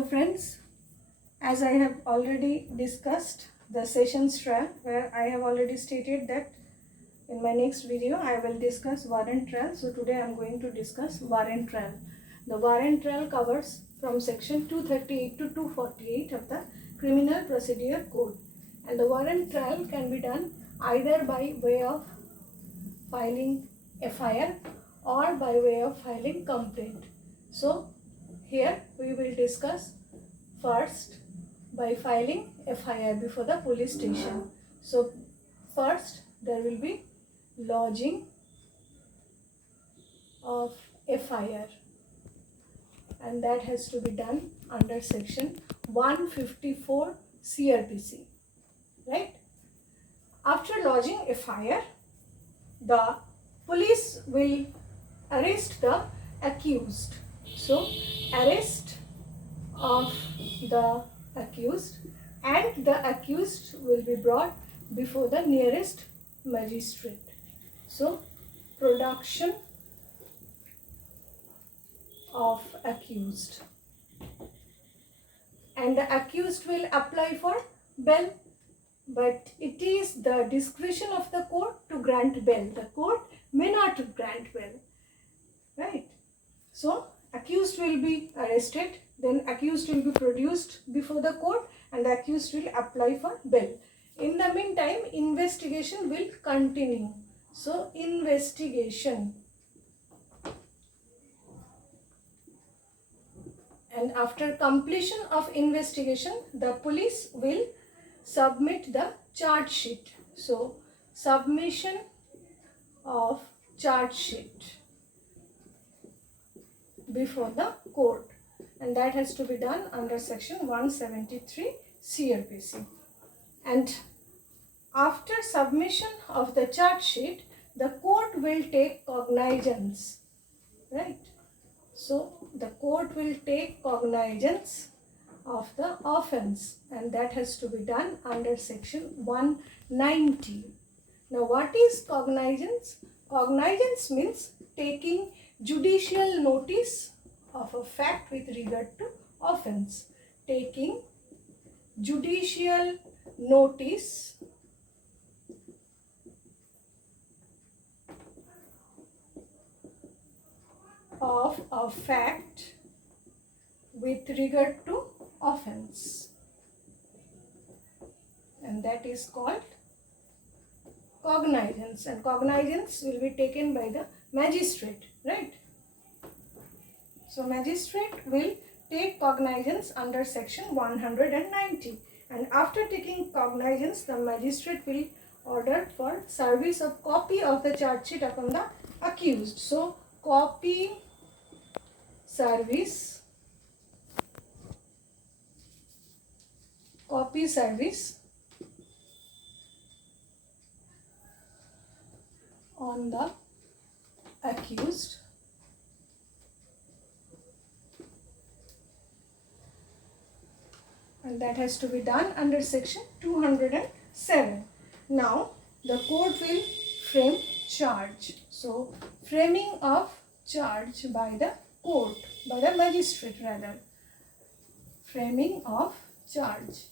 Hello friends, as I have already discussed the sessions trial, where I have already stated that in my next video I will discuss warrant trial. So today I am going to discuss warrant trial. The warrant trial covers from section 238 to 248 of the Criminal Procedure Code, and the warrant trial can be done either by way of filing F.I.R. or by way of filing complaint. So here we will discuss first by filing F.I.R. before the police station. So first there will be lodging of F.I.R. and that has to be done under section 154 CRPC, right? After lodging F.I.R., the police will arrest the accused. So arrest of the accused, and the accused will be brought before the nearest magistrate. So production of accused, and the accused will apply for bail, but it is the discretion of the court to grant bail. The court may not grant bail, right? So accused will be arrested, then accused will be produced before the court, and the accused will apply for bail. In the meantime, investigation will continue. So investigation, and after completion of investigation, the police will submit the charge sheet. So submission of charge sheet before the court, and that has to be done under section 173 CRPC. And after submission of the charge sheet, the court will take cognizance, right? So the court will take cognizance of the offense, and that has to be done under section 190. Now what is cognizance? Cognizance means taking judicial notice of a fact with regard to offense. Taking judicial notice of a fact with regard to offense, and that is called cognizance, and cognizance will be taken by the magistrate, right? So magistrate will take cognizance under section 190, and after taking cognizance, the magistrate will order for service of copy of the charge sheet upon the accused. So copy service on the accused, and that has to be done under section 207. Now the court will frame charge. So framing of charge by the court, by the magistrate rather, framing of charge.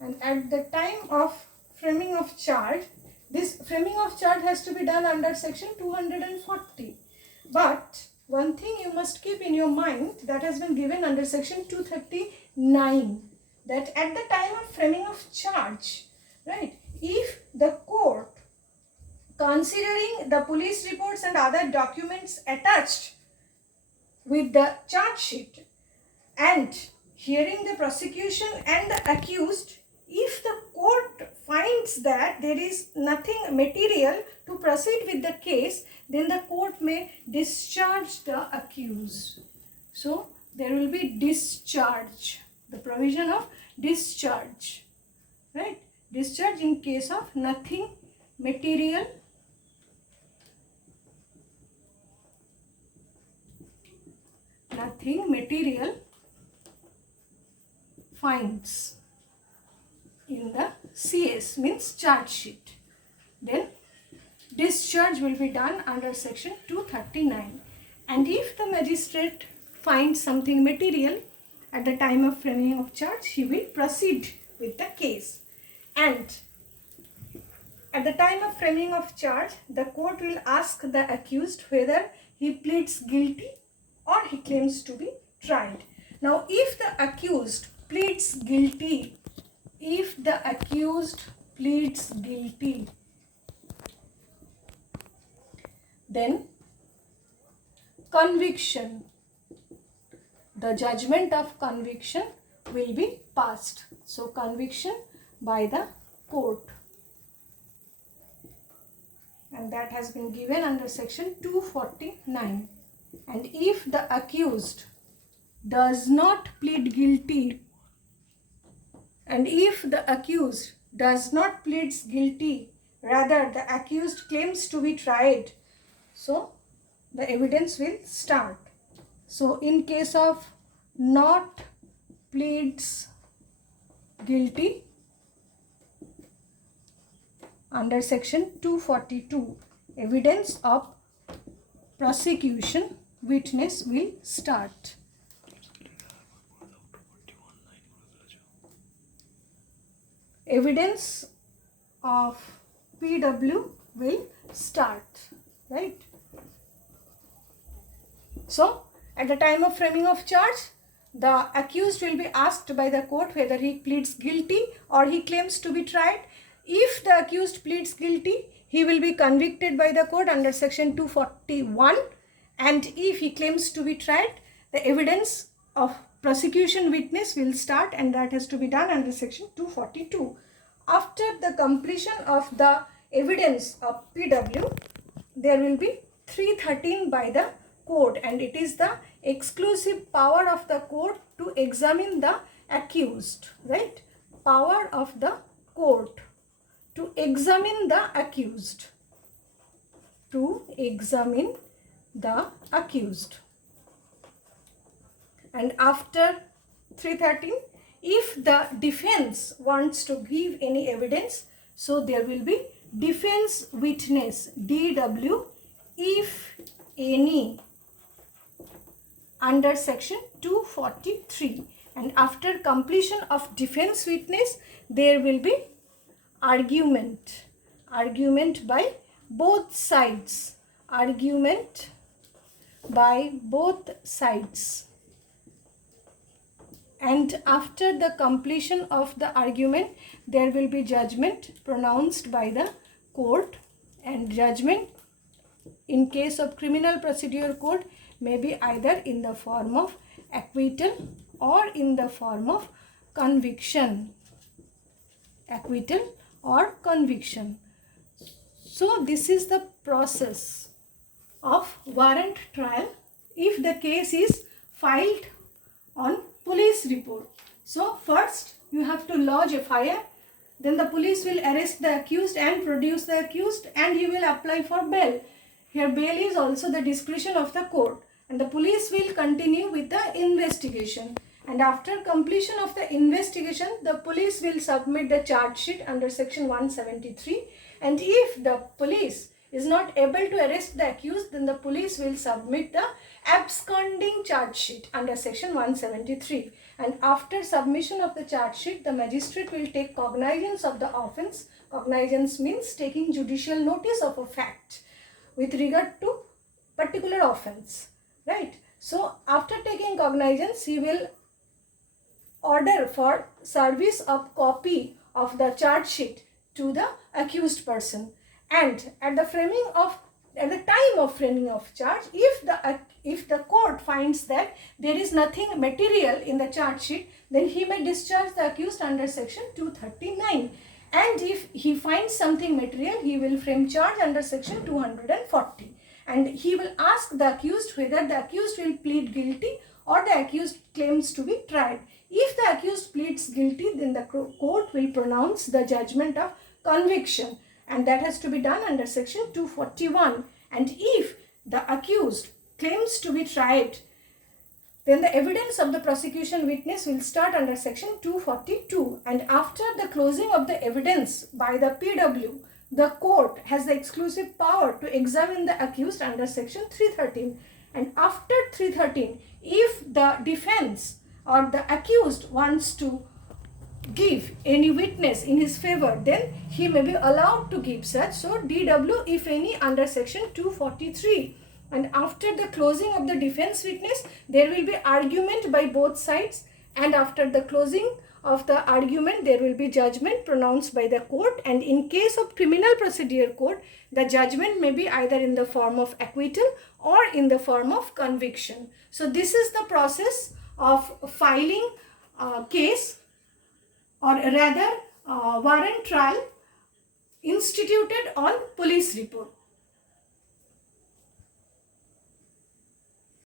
And at the time of framing of charge, this framing of charge has to be done under section 240. But one thing you must keep in your mind, that has been given under section 239, that at the time of framing of charge, right, if the court, considering the police reports and other documents attached with the charge sheet, and hearing the prosecution and the accused, if the court finds that there is nothing material to proceed with the case, then the court may discharge the accused. So there will be discharge, the provision of discharge, right? Discharge in case of nothing material finds in the CS, means charge sheet. Then discharge will be done under section 239. And if the magistrate finds something material, at the time of framing of charge, he will proceed with the case. And at the time of framing of charge, the court will ask the accused whether he pleads guilty or he claims to be tried. Now, if the accused pleads guilty, then conviction, the judgment of conviction will be passed. So, conviction by the court, and that has been given under section 249. And if the accused does not plead guilty, rather the accused claims to be tried, so the evidence will start. So in case of not pleads guilty, under section 242, evidence of prosecution witness will start. Evidence of PW will start, right? So, at the time of framing of charge, the accused will be asked by the court whether he pleads guilty or he claims to be tried. If the accused pleads guilty, he will be convicted by the court under section 241, and if he claims to be tried, the evidence of prosecution witness will start, and that has to be done under section 242. After the completion of the evidence of PW, there will be 313 by the court, and it is the exclusive power of the court to examine the accused, right? Power of the court to examine the accused, And after 313, if the defense wants to give any evidence, so there will be defense witness, DW, if any, under section 243. And after completion of defense witness, there will be argument by both sides, and after the completion of the argument, there will be judgment pronounced by the court, and judgment in case of criminal procedure code may be either in the form of acquittal or in the form of conviction. So this is the process of warrant trial if the case is filed on police report. So first you have to lodge F.I.R. Then the police will arrest the accused and produce the accused, and he will apply for bail. Here bail is also the discretion of the court, and the police will continue with the investigation. And after completion of the investigation, the police will submit the charge sheet under section 173. And if the police is not able to arrest the accused, then the police will submit the absconding charge sheet under section 173. And after submission of the charge sheet, the magistrate will take cognizance of the offence. Cognizance means taking judicial notice of a fact with regard to particular offence, right? So after taking cognizance, he will order for service of copy of the charge sheet to the accused person. And at the time of framing of charge, if the court finds that there is nothing material in the charge sheet, then he may discharge the accused under section 239. And if he finds something material, he will frame charge under section 240. And he will ask the accused whether the accused will plead guilty or the accused claims to be tried. If the accused pleads guilty, then the court will pronounce the judgment of conviction, and that has to be done under section 241. And if the accused claims to be tried, then the evidence of the prosecution witness will start under section 242. And after the closing of the evidence by the PW, the court has the exclusive power to examine the accused under section 313. And after 313, if the defense or the accused wants to give any witness in his favor, then he may be allowed to give such. So DW if any under section 243. And after the closing of the defense witness, there will be argument by both sides, and after the closing of the argument there will be judgment pronounced by the court. And in case of criminal procedure code, the judgment may be either in the form of acquittal or in the form of conviction. So this is the process of filing a case, or rather warrant trial instituted on police report.